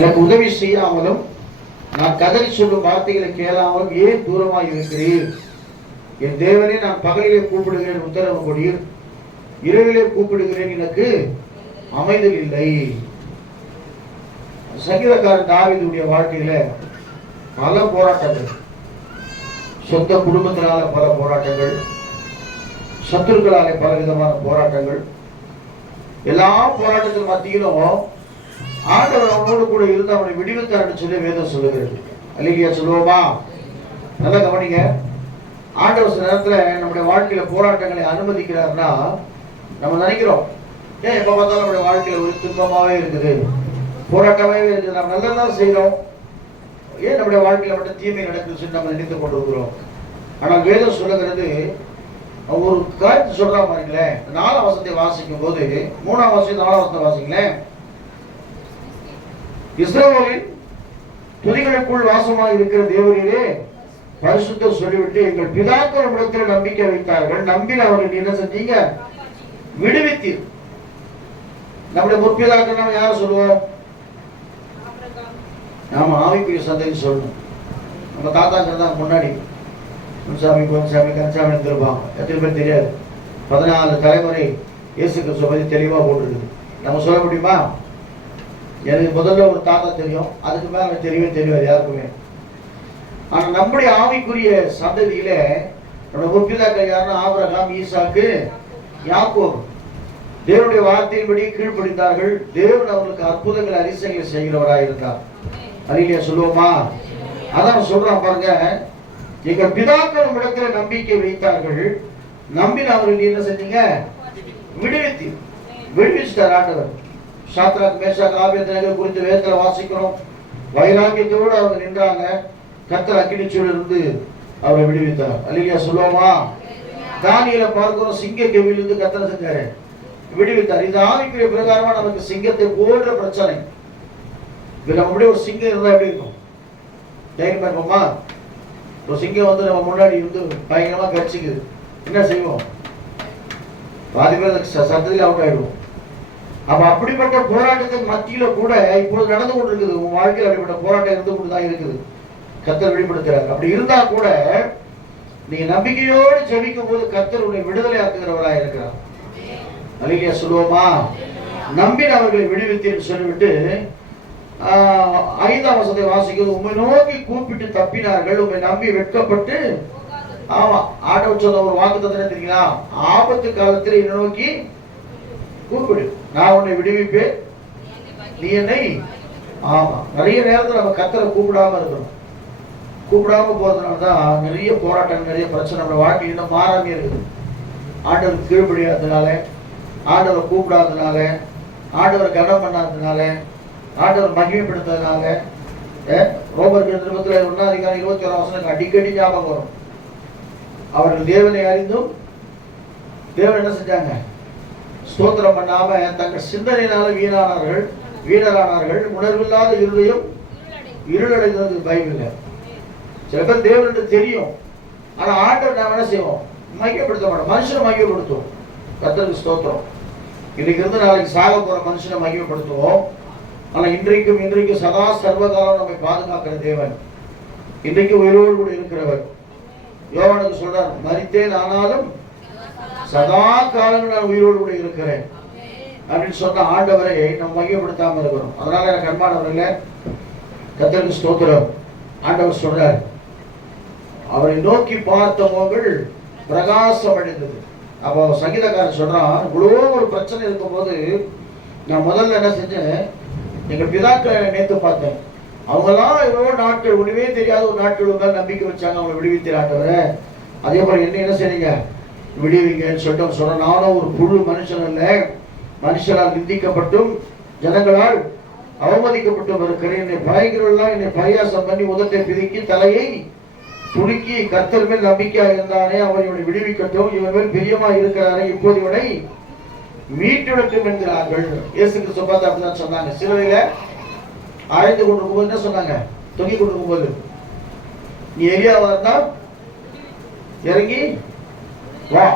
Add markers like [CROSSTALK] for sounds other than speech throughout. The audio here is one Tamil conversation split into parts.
எனக்கு உதவி செய்யாமலும் நான் கதறி சொல்லும் வார்த்தைகளை கேளாமலும் ஏன் தூரமாக இருக்கிறீர்? என் தேவனே நான் பகலிலே கூப்பிடுகிறேன் உத்தரவு கொடியில் இரவிலே கூப்பிடுகிறேன் எனக்கு அமைதல் இல்லை. சங்கீதக்காரன் தாவிதுடைய வாழ்க்கையில பல போராட்டங்கள். சொந்த குடும்பத்தினால பல போராட்டங்கள். சத்துருக்களாலே பல விதமான போராட்டங்கள். எல்லா போராட்டத்தின் மத்தியிலும் ஆண்டவர் அவனோடு கூட இருந்து அவனை விடுவித்தார்னு சொல்லி வேதம் சொல்லுகிறது. அல்லையா சொல்லுவோமா? நல்லா கவனிங்க. ஆண்டவர் சில நேரத்தில் நம்முடைய வாழ்க்கையில போராட்டங்களை அனுமதிக்கிறார்னா நம்ம நினைக்கிறோம் ஏன் எப்ப பார்த்தாலும் நம்முடைய வாழ்க்கையில ஒரு துன்பமாவே இருக்குது. போராட்டமாவே இருக்குது. நம்ம நல்லதான் செய்யறோம் ஏன் நம்முடைய வாழ்க்கையில மட்டும் தீமை நடக்குது சொல்லி நம்ம நினைத்து கொண்டு இருக்கிறோம்? ஆனால் வேதம் சொல்லுகிறது ஒரு கருத்து சொல்கிறா பாருங்களேன். நாலாம் வசத்தை வாசிக்கும் போது மூணாம் வசதி நாலாம் வசத்தை வாசிங்களேன். இஸ்ரவேலின் துதிகளுக்குள் வாசமாக இருக்கிற தேவனிலே பரிசுத்தம் சொல்லிவிட்டு எங்கள் பிதாக்கள் இடத்தில் நம்பிக்கை வைத்தார்கள். நம்பின அவர்கள் என்ன செஞ்சீங்க விடுவித்தீர். நம்முடைய முற்பிதாக்கள் நம்ம யாரை சொல்லுவோம் நாம ஆவிக்குரிய சந்தைக்கு சொல்லணும். நம்ம தாத்தா தான் முன்னாடி. முன்சாமி பொன்சாமி கன்சாமி இருந்திருப்பாங்க. எத்தனை பேர் தெரியாது. பதினாலு தலைமுறை இயேசு கிறிஸ்துவ பத்தி தெளிவா போட்டிருக்குது. நம்ம சொல்ல முடியுமா? எனக்கு முதல்ல ஒரு தாத்தா தெரியும். அதுக்கு மேல தெரியவே தெரியாது யாருக்குமே. ஆனா நம்முடைய ஆவிக்குரிய சந்ததியில நம்ம முற்பிதாக்கள் யாருன்னா ஆபரகாம் ஈசாக்கு யாக்கோப். தேவனுடைய வார்த்தையின்படி கீழ்ப்படிந்தார்கள். தேவன் அவர்களுக்கு அற்புதங்கள் அதிசயங்களை செய்கிறவராக இருந்தார் அருகிலே சொல்லுவோமா? அதான் சொல்றான் பாருங்க. எங்க பிதாக்கள் இடத்துல நம்பிக்கை வைத்தார்கள். நம்பின அவர்கள் என்ன செஞ்சீங்க? விடுவித்தி விடுவிச்சிட்டார் ஆண்டவர். சாத்ராக் மேஷாக் ஆபியத்தனங்கள் குறித்து வேதத்தில் வாசிக்கிறோம். வைராக்கியத்தோடு அவங்க நின்றாங்க. கத்தர் அக்கினிச்சூழல் இருந்து அவரை விடுவித்தார். அல்லையா சொல்லுவோமா? தானியில பார்க்கிறோம். சிங்க கெவிலிருந்து கத்தரை செஞ்சாரு. விடுவித்தார். இது ஆவிக்குரிய பிரகாரமா நமக்கு சிங்கத்தை போன்ற பிரச்சனை. இது நம்ம ஒரு சிங்கம் இருந்தா எப்படி இருக்கும்? டைம் இருப்போமா ஒரு சிங்கம் வந்து நம்ம முன்னாடி இருந்து பயங்கரமா கடிச்சிக்குது. என்ன செய்வோம்? பாதி பேர் அந்த அவுட் ஆயிடுவோம். அப்ப அப்படிப்பட்ட போராட்டத்தின் மத்தியில கூட இப்பொழுது நடந்து கொண்டிருக்குது. உன் வாழ்க்கையில் அப்படிப்பட்ட போராட்டம் இருந்து கொண்டு தான் இருக்குது. கத்தர் வெளிப்படுத்துறாரு. அப்படி இருந்தா கூட நீங்க நம்பிக்கையோடு ஜெபிக்கும் போது கத்தர் உன்னை விடுதலை ஆக்குகிறவராக இருக்கிறார். அலிலியா சொல்லுவோமா? நம்பி அவர்களை விடுவித்தேன்னு சொல்லிவிட்டு ஐந்தாம் வசத்தை வாசிக்கிறது உண்மை நோக்கி கூப்பிட்டு தப்பினார்கள். உண்மை நம்பி வெட்கப்பட்டு ஆமா ஆட்ட சொன்ன ஒரு வாக்கு தந்தனை தெரியுங்களா? ஆபத்து காலத்தில் என்னை நோக்கி கூப்பிடு. நான் உன்னை விடுவிப்பேன். நீ என்னை ஆமா. நிறைய நேரத்தில் நம்ம கத்தரை கூப்பிடாம இருக்கிறோம் கூப்பிடாம போறதுனால தான் நிறைய போராட்டம் நிறைய பிரச்சனை நம்ம வாழ்க்கையில் இன்னும் மாறாமே இருக்குது. ஆண்டவர் கீழ்படியாததுனால ஆண்டவரை கூப்பிடாததுனால ஆண்டவரை கனம் பண்ணாததுனால ஆண்டவர் மகிமைப்படுத்ததுனால அஹ், திருமத்தில் நிருபத்தில் ஒன்றாம் அதிகாரம் இருபத்தி ஒரு அவசரம் அடிக்கடி ஞாபகம் வரும். அவர்கள் தேவனை அறிந்தும் தேவன் என்ன செஞ்சாங்க? ஸ்தோத்திரம் பண்ணாம தங்கள் சிந்தனையினால வீணானார்கள் வீணரானார்கள். உணர்வில்லாத இருளையும் இருளடைந்தது பயமில்லை சில பேர் தேவனுக்கு தெரியும். ஆனா ஆண்டவர் நாம் என்ன செய்வோம்? மையப்படுத்த மாட்டோம் மனுஷனை மையப்படுத்துவோம் கத்தருக்கு ஸ்தோத்திரம். இன்னைக்கு இருந்து நாளைக்கு சாக போற மனுஷனை மையப்படுத்துவோம் ஆனா இன்றைக்கும் இன்றைக்கும் சதா சர்வகாலம் நம்மை பாதுகாக்கிற தேவன். இன்றைக்கு உயிரோடு கூட இருக்கிறவர். யோவனுக்கு சொல்றார் மறித்தேன் ஆனாலும் சதா காலங்கள் நான் உயிரோடு கூட இருக்கிறேன். அப்படின்னு சொன்ன ஆண்டவரை நம்ம மையப்படுத்தாம இருக்கிறோம் அதனால எனக்கு அன்பானவர்களே கத்தருக்கு ஸ்தோத்திரம். ஆண்டவர் சொல்றார் அவரை நோக்கி பார்த்தவங்கள் பிரகாசம் அடைந்தது. அப்போ சங்கீதக்காரன் சொல்றான் இவ்வளோ ஒரு பிரச்சனை இருக்கும்போது நான் முதல்ல என்ன செஞ்சேன் எங்கள் பிதாக்களை நேற்று பார்த்தேன். அவங்கெல்லாம் எவ்வளோ நாட்கள் ஒன்றுமே தெரியாத ஒரு நாட்கள் நம்பிக்கை வச்சாங்க அவங்களை விடுவித்திராட்டவரை அதே மாதிரி என்ன என்ன செய்றீங்க? விடுவீங்கன்னு சொல்லிட்டு அவன் நானும் ஒரு புழு மனுஷன் அல்ல. மனுஷனால் நிந்திக்கப்பட்டும் ஜனங்களால் அவமதிக்கப்பட்டும் இருக்கிறேன். என்னை பயங்கரெல்லாம் என்னை பரியாசம் பண்ணி உதட்டை பிதுக்கி தலையை துடுக்கி கர்த்தர் மேல் நம்பிக்கையா இருந்தானே அவன் இவனை விடுவிக்கட்டும். இவன் மேல் பிரியமா இருக்கிறாரே. இப்போது இவனை மீட்டெடுக்கும் என்கிறார்கள். இயேசு கிறிஸ்து அப்படின்னு சொன்னாங்க. சிலரையில அழைத்து கொண்டிருக்கும் என்ன சொன்னாங்க? தொங்கி கொண்டிருக்கும் போது நீ எலியாவா இருந்தா இறங்கி வா.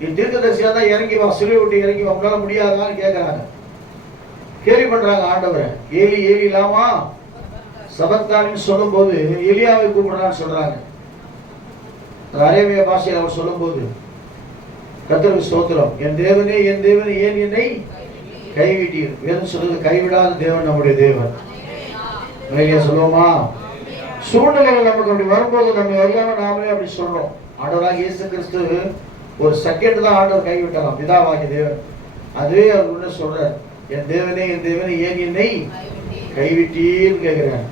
நீ தீர்க்கதரிசியா தான் இறங்கி வா. சிலுவை விட்டு இறங்கி வா. உன்னால முடியாதான்னு கேட்கறாங்க கேலி பண்றாங்க ஆண்டவரை. ஏலி ஏலி இல்லாமா சபத்தானின்னு சொல்லும்போது எலியாவை கூப்பிடுறான்னு சொல்றாங்க. அரேபிய பாஷையில் அவர் சொல்லும்போது கர்த்தருக்கு ஸ்தோத்திரம். என் தேவனே என் தேவனே ஏன் என்னை கைவிட்டீர் வேதம் சொல்றது கைவிடாத தேவன் நம்முடைய தேவன். சொல்லுவோமா? சூழ்நிலைகள் நமக்கு அப்படி வரும்போது நம்ம எல்லாமே நாமளே அப்படி சொல்றோம். ஆண்டவராக இயேசு கிறிஸ்து ஒரு செகண்ட் தான் ஆண்டவர் கைவிட்டாராம். பிதாவாகி தேவன். அதுவே அவர் உள்ள சொல்றார் என் தேவனே என் தேவனே ஏன் என்னை கைவிட்டீன்னு கேட்கிறேன்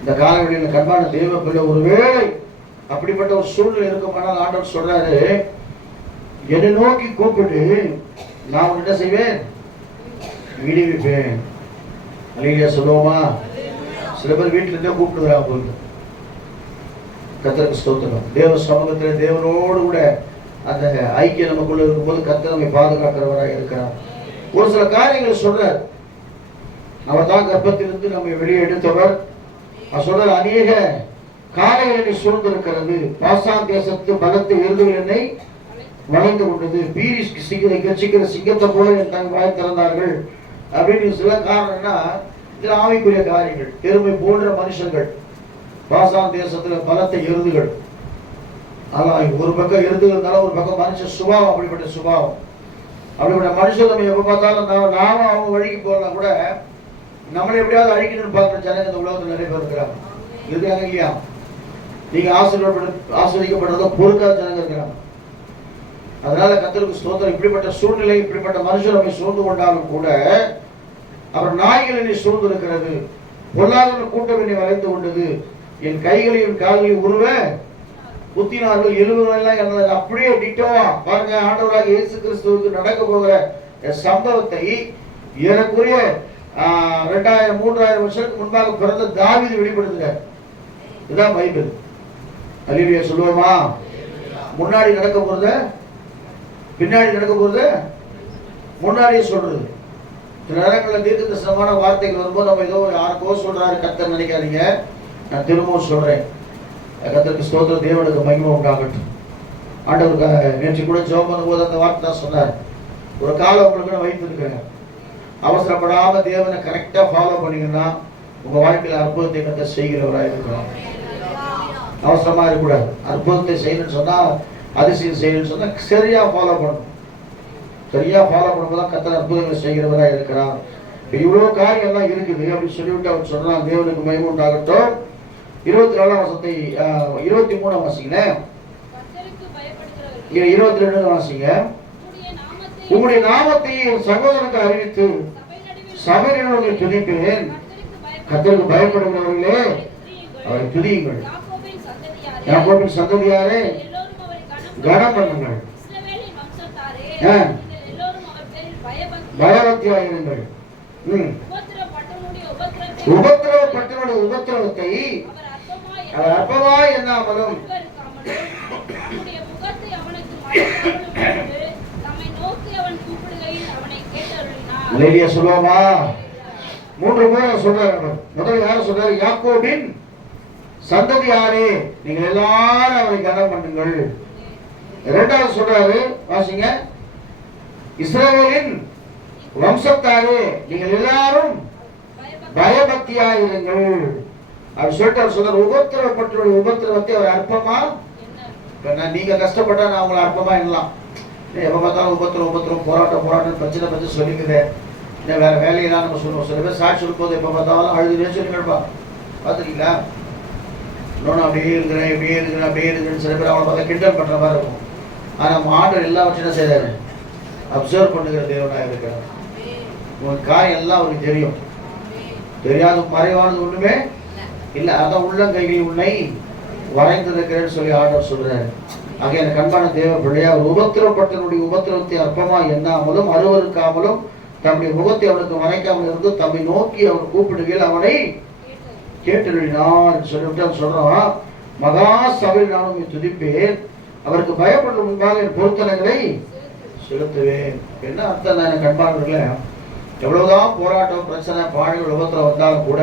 இந்த காலவெளியில் கண்மான தேவ பிள்ளை ஒருவேளை அப்படிப்பட்ட ஒரு சூழ்நிலை இருக்குமானால் ஆண்டவர் சொல்றாரு என்னை நோக்கி கூப்பிட்டு நான் உன்னை என்ன செய்வேன்? விடுவிப்பேன். அலையிலியா சொல்லுவோமா? சில பேர் வீட்டுல இருந்தே கூப்பிடுறாங்க போது கத்தருக்கு ஸ்தோத்திரம். தேவ சமூகத்தில் தேவனோடு கூட அந்த ஐக்கியம் நமக்குள்ள இருக்கும்போது கத்தர் நம்மை பாதுகாக்கிறவராக இருக்கிறார். ஒரு சில காரியங்களை சொல்றார். அவர் தான் கர்ப்பத்திலிருந்து நம்மை வெளியே எடுத்தவர். அவர் சொல்றார் அநேக காலைகள் சூழ்ந்திருக்கிறது. பாசான் தேசத்து பலத்து எழுதுகள் என்னை வளைந்து கொண்டது. பீரி சிங்கத்தை கட்சிக்கிற சிங்கத்தை போல என் தன் வாய் திறந்தார்கள். அப்படின்னு சில காரணம்னா இதுல ஆவிக்குரிய காரியங்கள் பெருமை போன்ற மனுஷர்கள். பாசான் தேசத்துல பலத்த எருதுகள். அதான் ஒரு பக்கம் எருதுகள் இருந்தாலும் ஒரு பக்கம் மனுஷ சுபாவம் அப்படிப்பட்ட சுபாவம். அப்படிப்பட்ட மனுஷன் நம்ம எப்ப பார்த்தாலும் நாம அவங்க வழிக்கு போகலாம் கூட நம்மளை எப்படியாவது அழிக்கணும்னு பார்க்குற ஜனங்க இந்த உலகத்தில் நிறைய பேர் இருக்கிறாங்க. இருக்காங்க இல்லையா? நீங்க ஆசீர்வப்பட ஆஸ்வதிக்கப்படுறதோ பொறுக்காத ஜனங்க இருக்கிறாங்க. அதனால கத்தருக்கு ஸ்தோத்திரம். இப்படிப்பட்ட சூழ்நிலை இப்படிப்பட்ட மனுஷர் நம்மை சூழ்ந்து கொண்டாலும் கூட அவர் நாய்கள் என்னை சூழ்ந்து இருக்கிறது பொருளாதார கூட்டம் என்னை வளைந்து கொண்டது என் கைகளையும் கால்களையும் உருவ குத்தினார்கள் எழுபது எல்லாம் அப்படியே டிட்டோவா பாருங்க ஆண்டவராக இயேசு கிறிஸ்துவுக்கு நடக்க போகிற சம்பவத்தை ஏறக்குறைய ரெண்டாயிரம் மூன்றாயிரம் வருஷத்துக்கு முன்பாக பிறந்த தாவீது வெளிப்படுத்துகிறார். இதுதான் பைபிள். அல்லியா சொல்லுவோமா? முன்னாடி நடக்க போறத பின்னாடி நடக்க போறது முன்னாடியே சொல்றது. சில நேரங்களில் தீர்க்க தரிசனமான வார்த்தைகள் வரும்போது நம்ம ஏதோ யாருக்கோ சொல்றாரு கத்தர் நினைக்காதீங்க. நான் திரும்பவும் சொல்கிறேன் கத்தருக்கு ஸ்தோத்திர தேவனுக்கு மகிமை உண்டாகட்டும். ஆண்டவர் நேற்று கூட ஜோம் பண்ணும்போது அந்த வார்த்தை தான் சொன்னார். ஒரு காலம் உங்களுக்கு நான் வைத்திருக்கிறேன். அவசரப்படாமல் தேவனை கரெக்டாக ஃபாலோ பண்ணீங்கன்னா உங்கள் வாழ்க்கையில் அற்புதத்தை கத்த செய்கிறவராக இருக்கிறோம் அவசரமாக இருக்கக்கூடாது. அற்புதத்தை செய்யணும்னு சொன்னால் அதிசயம் செய்யணும்னு சொன்னால் சரியாக ஃபாலோ பண்ணணும். சரியாக ஃபாலோ பண்ணும்போது தான் கத்தர் அற்புதங்களை செய்கிறவராக இருக்கிறார். இவ்வளோ இவ்வளவு இருக்குது அப்படின்னு சொல்லிவிட்டு அவர் சொன்னால் தேவனுக்கு மகிமை உண்டாகட்டும். இருபத்தி நாலாம் வருஷத்தை இருபத்தி மூணாம் வாசிங்களேன் இருபத்தி ரெண்டு வாசிங்க. உங்களுடைய நாமத்தை சகோதரனுக்கு அறிவித்து சபையினர்களை கர்த்தருக்கு கத்தருக்கு பயப்படுகிறவர்களே அவரை துதியுங்கள். யாக்கோபின் சந்ததியாரே. கனம் பண்ணுங்கள். பயபக்தியாயிருங்கள் உபத்திரவப்பட்டவனுடைய உபத்திரவத்தை அவர் அற்பமாய் எண்ணாமலும் லேடியா சொல்லுவாமா? மூன்று முறை சொல்றாரு முதல்ல யார சொல்றாரு? யாக்கோபின் சந்ததி யாரே நீங்கள் எல்லாரும் அவரை கனம் பண்ணுங்கள். இரண்டாவது சொல்றாரு வாசிங்க. இஸ்ரவேலின் வம்சத்தாரே நீங்கள் எல்லாரும் பயபக்தி பயபக்தியாயிருங்கள். அப்படி சொல்லிட்டு அவர் சொல்ற உபத்திரவப்பட்டவருடைய உபத்திரவத்தை அவர் அற்பமா? நான் நீங்க கஷ்டப்பட்டா நான் உங்களை அற்பமா எண்ணலாம். ஏன் எப்ப பார்த்தாலும் உபத்திரம் உபத்திரம் போராட்டம் போராட்டம் பிரச்சனை பிரச்சனை சொல்லிக்குது இல்லை வேற வேலையெல்லாம் நம்ம சொல்லுவோம் சில பேர் சாட்சி சொல்லும்போது எப்போ பார்த்தாலும் அழுதுனே சொல்லிங்கப்பா பார்த்துருக்கீங்களா இன்னொன்று அப்படியே இருக்கிறேன் இப்படியே இருக்கிறேன் அப்படியே இருக்கிறேன் சில பேர் அவங்கள பார்த்தா கிண்டல் பண்ணுற மாதிரி இருக்கும். ஆனால் நம்ம எல்லாவற்றையும் என்ன செய்றாரு? அப்சர்வ் பண்ணுகிற தேவனாக இருக்கிறார். உங்களுக்கு காய் எல்லாம் அவருக்கு தெரியும். தெரியாத மறைவானது ஒன்றுமே இல்லை அதான் உள்ளங்கையில் உன்னை வரைந்திருக்கிறேன்னு சொல்லி ஆண்டவர் சொல்றாரு. ஆக எனக்கு அன்பான தேவ பிள்ளையா அவர் உபத்திரப்பட்டனுடைய உபத்திரவத்தை அற்பமா எண்ணாமலும் அருவருக்காமலும் தம்முடைய முகத்தை அவனுக்கு மறைக்காமல் இருந்து தம்மை நோக்கி அவர் கூப்பிடுகையில் அவனை கேட்டருளினார் சொல்லிவிட்டு அவன் சொல்றான் மகா சபையில் நானும் துதிப்பேன். அவருக்கு பயப்படுற முன்பாக என் பொருத்தனைகளை செலுத்துவேன். என்ன அர்த்தம் தான் எனக்கு கண்பானவர்களே எவ்வளவுதான் போராட்டம் பிரச்சனை பாடல்கள் உபத்திரம் வந்தாலும் கூட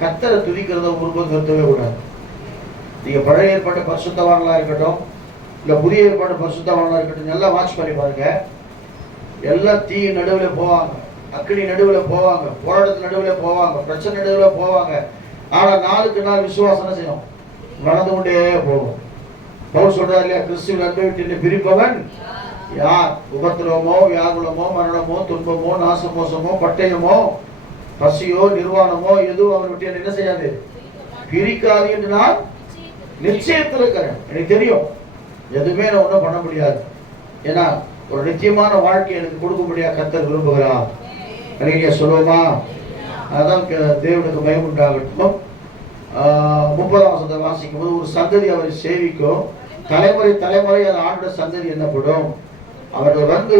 கத்தரை துதிக்கிறத ஒருபோது நிறுத்தவே கூடாது. நீங்கள் பழைய ஏற்பாட்டு பரிசுத்தவான்களாக இருக்கட்டும் இல்லை புதிய ஏற்பாட்டு பரிசுத்தவான்களாக இருக்கட்டும் நல்லா வாட்ச் பண்ணி பாருங்க. எல்லாம் தீ நடுவில் போவாங்க அக்கினி நடுவில் போவாங்க போராட்டத்து நடுவில் போவாங்க பிரச்சனை நடுவில் போவாங்க. ஆனால் நாளுக்கு நாள் விசுவாசம் செய்யும்? வளர்ந்து கொண்டே போகும். பவுல் சொல்றாரு இல்லையா கிறிஸ்துவில் அன்பை விட்டு பிரிப்பவன் யார்? உபத்திரவமோ வியாகுலமோ மரணமோ துன்பமோ நாசமோசமோ பட்டயமோ பசியோ நிர்வாணமோ எதுவும் அவரை விட்டு என்ன செய்யாது? பிரிக்காது என்று நான் நிச்சயத்தில் இருக்கிறேன் எனக்கு தெரியும். எதுவுமே நான் ஒன்றும் பண்ண முடியாது. ஏன்னா ஒரு நிச்சயமான வாழ்க்கை எனக்கு கொடுக்க முடியாது கத்தர் விரும்புகிறார். நீங்க சொல்லுவோமா? அதான் தேவனுக்கு பயம் உண்டாகட்டும். முப்பதாம் வசனத்தை வாசிக்கும் போது ஒரு சந்ததி அவரை சேவிக்கும். தலைமுறை தலைமுறை அது ஆண்ட சந்ததி என்னப்படும்? அவர்கள் வந்து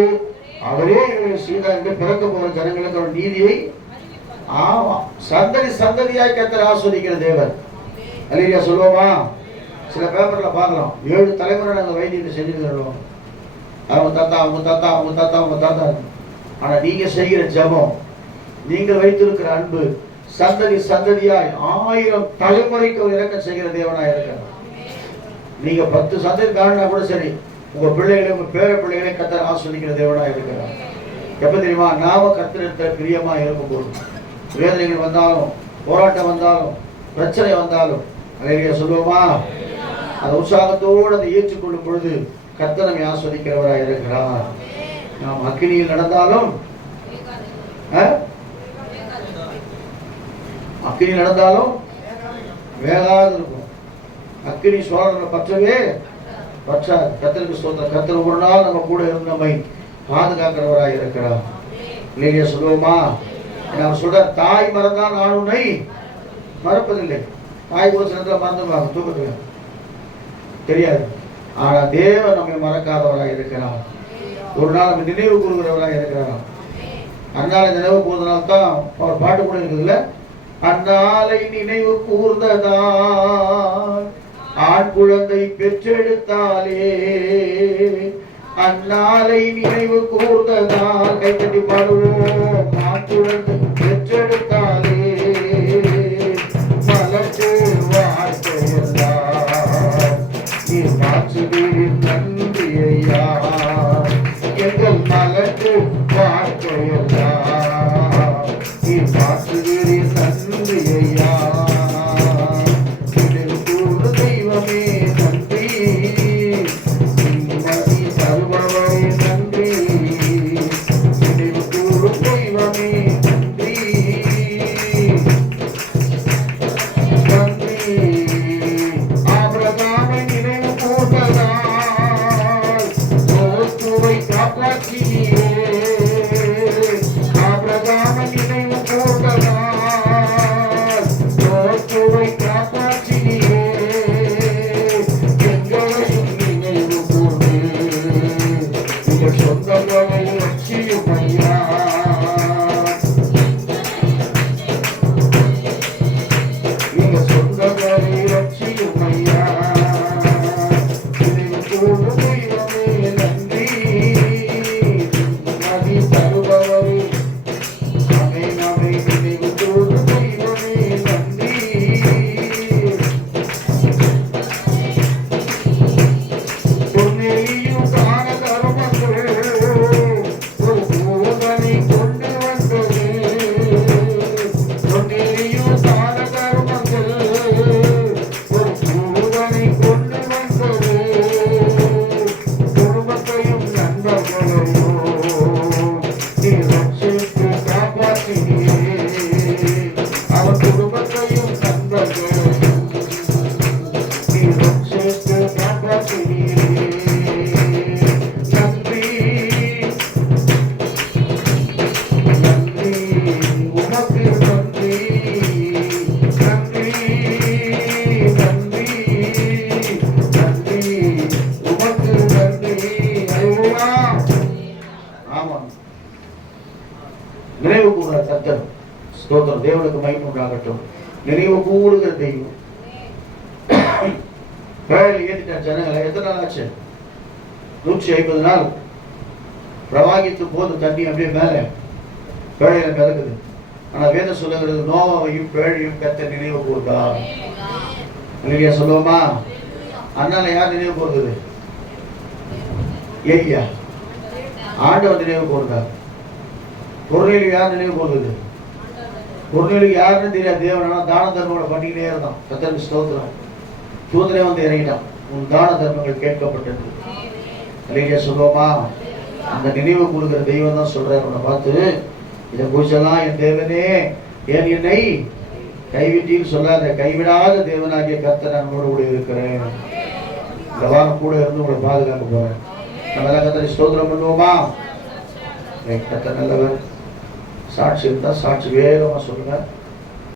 அவரே செய்தார் என்று பிறக்க போகிற ஜனங்களுக்கு அவர் நீதியை ஆமா. சந்ததி சந்ததியாய் கத்தர் ஆஸ்வதிக்கிற தேவன். அல்லையா சொல்லுவோமா? சில பேப்பர்ல பார்க்கலாம் ஏழு தலைமுறை நாங்கள் வைத்தியத்தை செஞ்சுருக்கிறோம். அவங்க தாத்தா அவங்க தாத்தா அவங்க தாத்தா அவங்க தாத்தா. ஆனா நீங்க செய்கிற ஜபம் நீங்கள் வைத்திருக்கிற அன்பு சந்ததி சந்ததியாய் ஆயிரம் தலைமுறைக்கு ஒரு இறக்கம் செய்கிற தேவனாக இருக்கிறார். நீங்க பத்து சந்ததி காரணம் கூட சரி உங்க பிள்ளைகளை உங்க பேர பிள்ளைகளை கத்தர் ஆஸ்வதிக்கிற தேவனாக இருக்கிறார். எப்ப தெரியுமா? நாம கத்திரத்தை பிரியமா இருக்கும்போது. வேதனைகள் வந்தாலும் போராட்டம் வந்தாலும் பிரச்சனை வந்தாலும் அலையிலேயே சொல்லுவோமா? அந்த உற்சாகத்தோடு அதை ஏற்றுக்கொள்ளும் பொழுது கர்த்தர் ஆஸ்வதிக்கிறவராக இருக்கிறார். நாம் அக்னியில் நடந்தாலும் அக்னி அக்கினி நடந்தாலும் வேகாது இருக்கும். அக்கினி சோழனை பற்றவே பற்றாது. கத்தருக்கு சொல்ற கத்தர் ஒரு நாள் நம்ம கூட இருந்து நம்மை பாதுகாக்கிறவராக இருக்கிறார். இல்லையா சொல்லுவோமா? நான் சொல்ற தாய் மறந்தால் நான் உன்னை மறப்பதில்லை. தாய் கோசனத்தில் சில மறந்துடுவாங்க தூக்கத்துல. தெரியாது. ஆனால் தேவன் நம்மை மறக்காதவராக இருக்கிறார் ஒரு நாள் நம்ம நினைவு கூறுகிறவராக இருக்கிறாராம் அந்நாளை நினைவு கூறுதனால் தான் அவர் பாட்டு கூட இருக்குதுல்ல? அந்நாளை நினைவு கூர்ந்ததான் ஆண் குழந்தை பெற்றெடுத்தாலே அந்நாளை நினைவு கூர்ந்ததால் கைத்தட்டி பாடுவோம் ஆண் குழந்தை கூறுகிற தெய்வம் வேலையில் [COUGHS] ஏற்றிட்ட ஜனங்களை எத்தனை நாள் ஆச்சு? நூற்றி ஐம்பது நாள். பிரவாகித்து போது தண்ணி அப்படியே மேலே பேழையில பிறகுது ஆனா வேதம் சொல்லுகிறது நோவாவையும் பேழையும் கத்த நினைவு கூர்ந்தா இல்லையா சொல்லுவோமா? அதனால யார் நினைவு கூர்ந்தது? ஏய்யா ஆண்டவர் நினைவு கூர்ந்தார். பொருளில் யார் நினைவு போகுது பொருளுக்கு யாருன்னு தெரியாது. தேவனா தான தர்மங்களை பண்ணிக்கிட்டே இருந்தான். கத்தருக்கு ஸ்தோத்திரம். தூதரே வந்து இறங்கிட்டான். உன் தான தர்மங்கள் கேட்கப்பட்டது. அலையா சொல்லுவோமா? அந்த நினைவு கொடுக்குற தெய்வம் தான் சொல்றேன் உன்னை பார்த்து இதை குறிச்செல்லாம் என் தேவனே ஏன் என்னை கைவிட்டின்னு சொல்லாத கைவிடாத தேவனாகிய கர்த்தர் நான் உங்களோட கூட இருக்கிறேன். இந்த வாரம் கூட இருந்து உங்களை பாதுகாக்க போறேன். நம்ம எல்லாம் கத்தனை ஸ்தோத்திரம் பண்ணுவோமா? கத்தர் நல்லவர். சாட்சி இருந்தா சாட்சி வேகமாக சொல்லுங்கள்